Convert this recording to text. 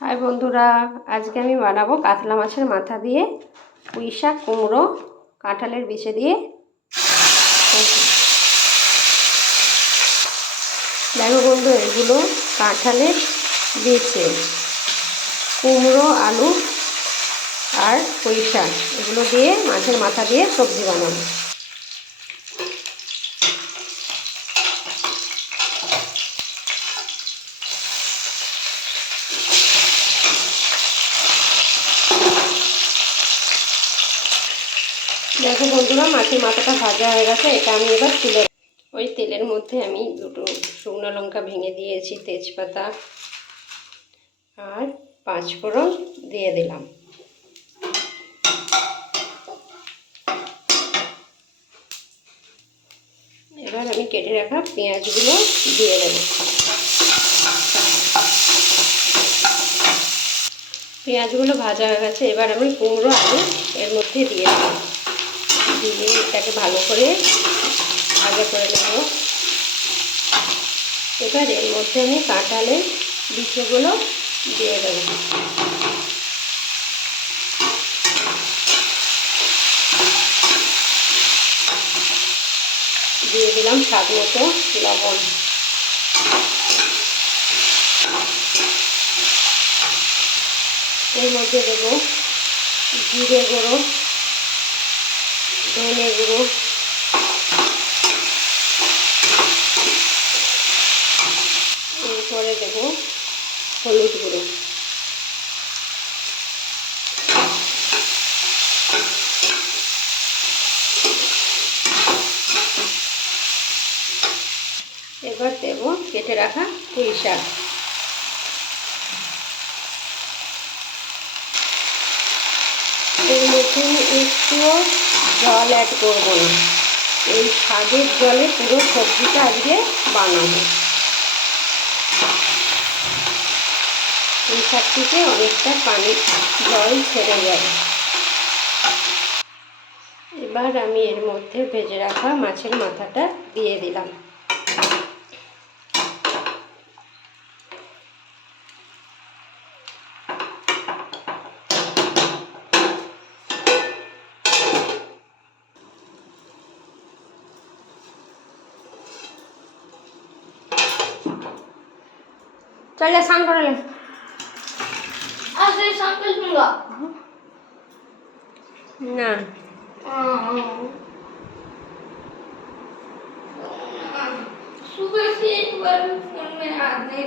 High বন্ধুরা, আজকে আমি বানাবো কাতলা মাছের মাথা দিয়ে পুঁই শাক, কুমড়ো, কাঁঠালের বিচি দিয়ে। দেখো বন্ধু, এগুলো কাঁঠালের বিচি, কুমড়ো, আলু আর পুঁই শাক, এগুলো দিয়ে মাছের মাথা দিয়ে সবজি বানাবো। দেখো বন্ধুরা, মাছের মাথাটা ভাজা হয়ে গেছে। এটা আমি এবার তুলে ওই তেলের মধ্যে আমি দুটো শুকনো লঙ্কা ভেঙে দিয়েছি, তেজপাতা আর 5 ফোড়ন দিয়ে দিলাম। এবার আমি কেটে রাখা পেঁয়াজগুলো দিয়ে দেব। পেঁয়াজগুলো ভাজা হয়ে গেছে। এবার আমি কুমড়ো, আলু এর মধ্যে দিয়ে দেব, দিয়ে এটাকে ভালো করে ভাজা করে নেব। এবার এর মধ্যে আমি কাঁঠালের বিচিগুলো দিয়ে দেব। দিয়ে দিলাম স্বাদ মতো লবণ। এর মধ্যে দেব জিরে গুঁড়ো, ধনে গুঁড়ো, এরপরে দেব হলুদ গুঁড়ো। এবার দেব কেটে রাখা পুঁই শাক। এর মধ্যে একটুও জল অ্যাড করব না, এই শাকের জলে পুরো সবজিটা আজকে বানাবো। এই শাক থেকে অনেকটা পানি জল ছেড়ে যাবে। এবার আমি এর মধ্যে ভেজে রাখা মাছের মাথাটা দিয়ে দিলাম। चल जा स्नान कर ले। आज से शाम को मिलूंगा ना। सुबह से एक बार फोन में याद नहीं